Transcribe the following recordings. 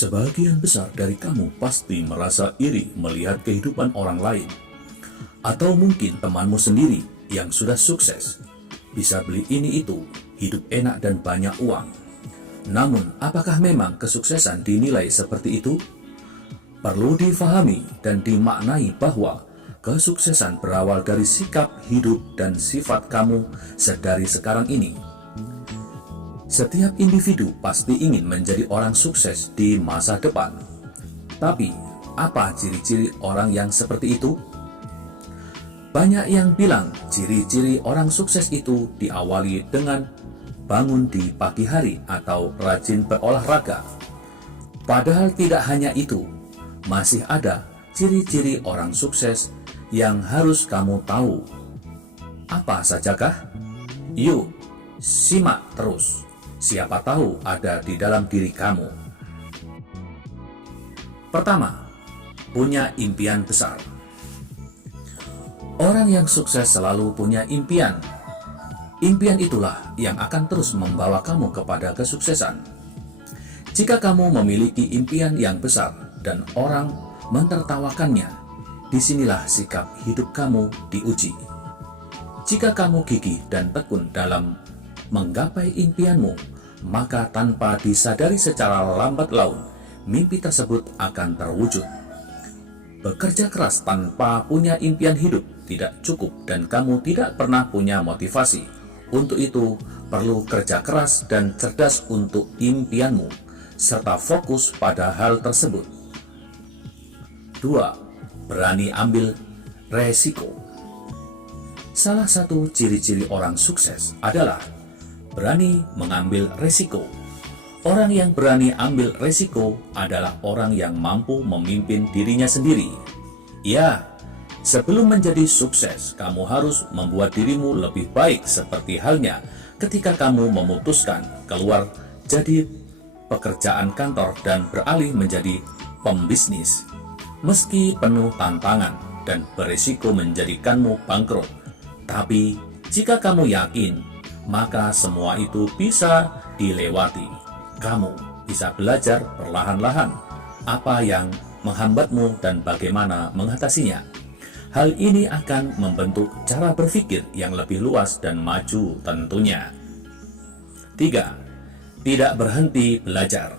Sebagian besar dari kamu pasti merasa iri melihat kehidupan orang lain. Atau mungkin temanmu sendiri yang sudah sukses, bisa beli ini itu, hidup enak dan banyak uang. Namun, apakah memang kesuksesan dinilai seperti itu? Perlu difahami dan dimaknai bahwa kesuksesan berawal dari sikap hidup dan sifat kamu sedari sekarang ini. Setiap individu pasti ingin menjadi orang sukses di masa depan. Tapi, apa ciri-ciri orang yang seperti itu? Banyak yang bilang ciri-ciri orang sukses itu diawali dengan bangun di pagi hari atau rajin berolahraga. Padahal tidak hanya itu, masih ada ciri-ciri orang sukses yang harus kamu tahu. Apa sajakah? Yuk, simak terus. Siapa tahu ada di dalam diri kamu. Pertama, punya impian besar. Orang yang sukses selalu punya impian. Impian itulah yang akan terus membawa kamu kepada kesuksesan. Jika kamu memiliki impian yang besar dan orang mentertawakannya, disinilah sikap hidup kamu diuji. Jika kamu gigih dan tekun dalam menggapai impianmu, maka tanpa disadari secara lambat laun, mimpi tersebut akan terwujud. Bekerja keras tanpa punya impian hidup tidak cukup dan kamu tidak pernah punya motivasi. Untuk itu, perlu kerja keras dan cerdas untuk impianmu, serta fokus pada hal tersebut. 2. Berani ambil resiko. Salah satu ciri-ciri orang sukses adalah berani mengambil resiko. Orang yang berani ambil resiko adalah orang yang mampu memimpin dirinya sendiri. Ya, sebelum menjadi sukses, kamu harus membuat dirimu lebih baik seperti halnya ketika kamu memutuskan keluar jadi pekerjaan kantor dan beralih menjadi pembisnis. Meski penuh tantangan dan berisiko menjadikanmu bangkrut, tapi jika kamu yakin, maka semua itu bisa dilewati. Kamu bisa belajar perlahan-lahan apa yang menghambatmu dan bagaimana mengatasinya. Hal ini akan membentuk cara berpikir yang lebih luas dan maju tentunya. 3. Tidak berhenti belajar.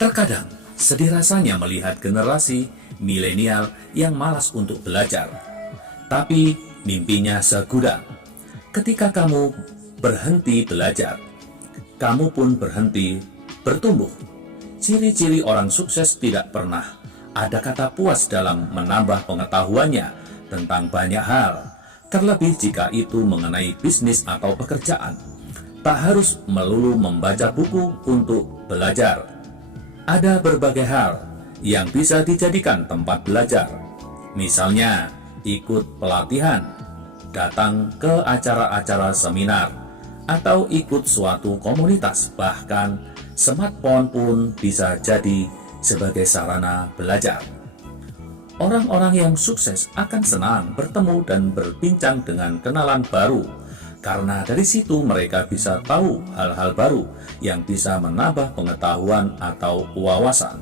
Terkadang sedih rasanya melihat generasi milenial yang malas untuk belajar, tapi mimpinya segudang. Ketika kamu berhenti belajar, kamu pun berhenti bertumbuh. Ciri-ciri orang sukses tidak pernah ada kata puas dalam menambah pengetahuannya tentang banyak hal, terlebih jika itu mengenai bisnis atau pekerjaan. Tak harus melulu membaca buku untuk belajar. Ada berbagai hal yang bisa dijadikan tempat belajar. Misalnya, ikut pelatihan, datang ke acara-acara seminar, atau ikut suatu komunitas. Bahkan smartphone pun bisa jadi sebagai sarana belajar. Orang-orang yang sukses akan senang bertemu dan berbincang dengan kenalan baru, karena dari situ mereka bisa tahu hal-hal baru yang bisa menambah pengetahuan atau wawasan.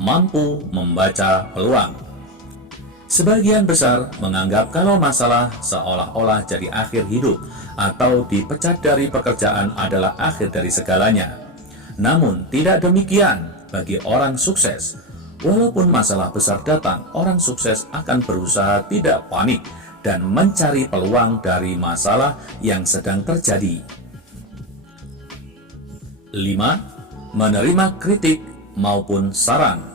Mampu membaca peluang. Sebagian besar menganggap kalau masalah seolah-olah jadi akhir hidup atau dipecat dari pekerjaan adalah akhir dari segalanya. Namun tidak demikian bagi orang sukses. Walaupun masalah besar datang, orang sukses akan berusaha tidak panik dan mencari peluang dari masalah yang sedang terjadi. 5. Menerima kritik maupun saran.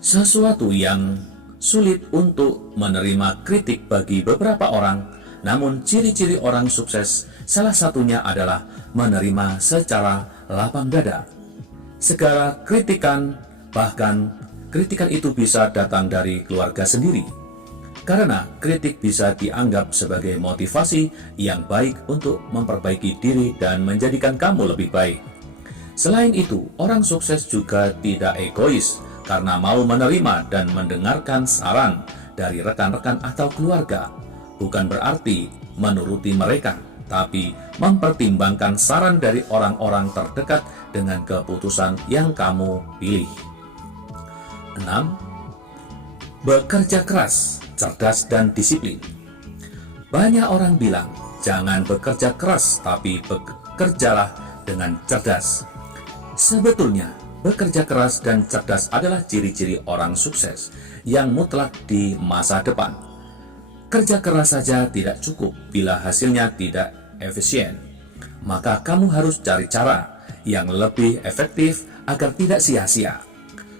Sesuatu yang sulit untuk menerima kritik bagi beberapa orang, namun ciri-ciri orang sukses salah satunya adalah menerima secara lapang dada. Segala kritikan, bahkan kritikan itu bisa datang dari keluarga sendiri, karena kritik bisa dianggap sebagai motivasi yang baik untuk memperbaiki diri dan menjadikan kamu lebih baik. Selain itu, orang sukses juga tidak egois, karena mau menerima dan mendengarkan saran dari rekan-rekan atau keluarga. Bukan berarti menuruti mereka, tapi mempertimbangkan saran dari orang-orang terdekat dengan keputusan yang kamu pilih. 6. Bekerja keras, cerdas, dan disiplin. Banyak orang bilang, jangan bekerja keras, tapi bekerjalah dengan cerdas. Sebetulnya, bekerja keras dan cerdas adalah ciri-ciri orang sukses yang mutlak di masa depan. Kerja keras saja tidak cukup bila hasilnya tidak efisien. Maka kamu harus cari cara yang lebih efektif agar tidak sia-sia.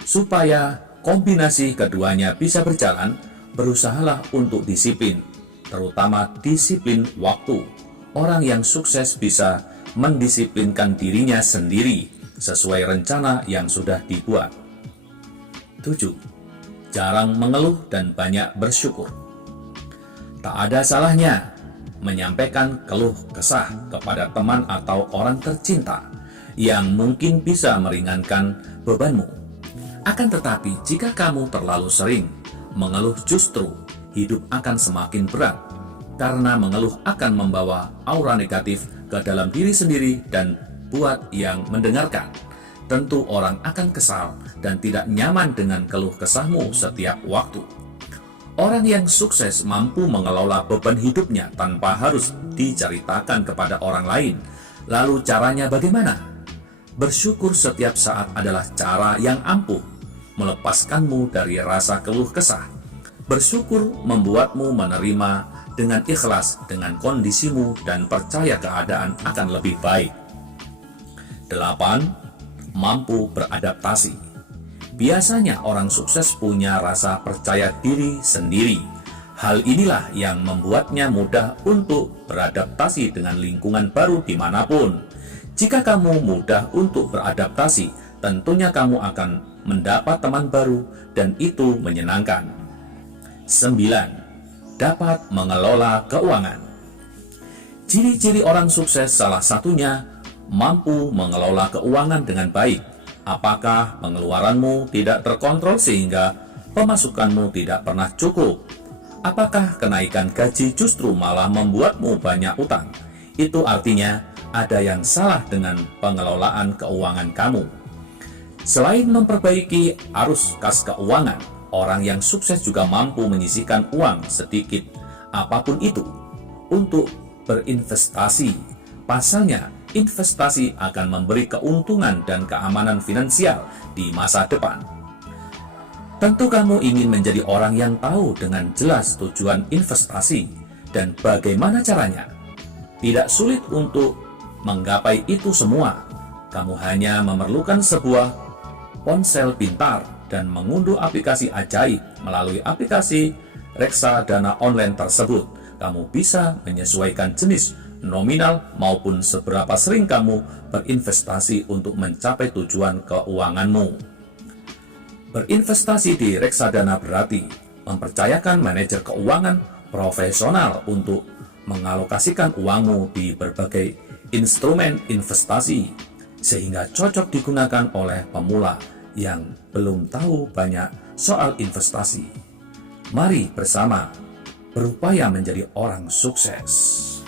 Supaya kombinasi keduanya bisa berjalan, berusahalah untuk disiplin, terutama disiplin waktu. Orang yang sukses bisa mendisiplinkan dirinya sendiri sesuai rencana yang sudah dibuat. 7. Jarang mengeluh dan banyak bersyukur. Tak ada salahnya menyampaikan keluh kesah kepada teman atau orang tercinta yang mungkin bisa meringankan bebanmu. Akan tetapi, jika kamu terlalu sering mengeluh, justru hidup akan semakin berat, karena mengeluh akan membawa aura negatif ke dalam diri sendiri dan buat yang mendengarkan. Tentu orang akan kesal dan tidak nyaman dengan keluh kesahmu setiap waktu. Orang yang sukses mampu mengelola beban hidupnya tanpa harus diceritakan kepada orang lain. Lalu caranya bagaimana? Bersyukur setiap saat adalah cara yang ampuh melepaskanmu dari rasa keluh kesah. Bersyukur membuatmu menerima dengan ikhlas dengan kondisimu dan percaya keadaan akan lebih baik. 8. Mampu beradaptasi. Biasanya orang sukses punya rasa percaya diri sendiri. Hal inilah yang membuatnya mudah untuk beradaptasi dengan lingkungan baru dimanapun. Jika kamu mudah untuk beradaptasi, tentunya kamu akan mendapat teman baru dan itu menyenangkan. 9. Dapat mengelola keuangan. Ciri-ciri orang sukses salah satunya mampu mengelola keuangan dengan baik. Apakah pengeluaranmu tidak terkontrol sehingga pemasukanmu tidak pernah cukup? Apakah kenaikan gaji justru malah membuatmu banyak utang? Itu artinya ada yang salah dengan pengelolaan keuangan kamu. Selain memperbaiki arus kas keuangan, orang yang sukses juga mampu menyisihkan uang sedikit apapun itu untuk berinvestasi. Pasalnya, investasi akan memberi keuntungan dan keamanan finansial di masa depan. Tentu kamu ingin menjadi orang yang tahu dengan jelas tujuan investasi dan bagaimana caranya. Tidak sulit untuk menggapai itu semua. Kamu hanya memerlukan sebuah ponsel pintar dan mengunduh aplikasi ajaib. Melalui aplikasi reksadana online tersebut, kamu bisa menyesuaikan jenis, nominal, maupun seberapa sering kamu berinvestasi untuk mencapai tujuan keuanganmu. Berinvestasi di reksadana berarti mempercayakan manajer keuangan profesional untuk mengalokasikan uangmu di berbagai instrumen investasi, sehingga cocok digunakan oleh pemula yang belum tahu banyak soal investasi. Mari bersama berupaya menjadi orang sukses.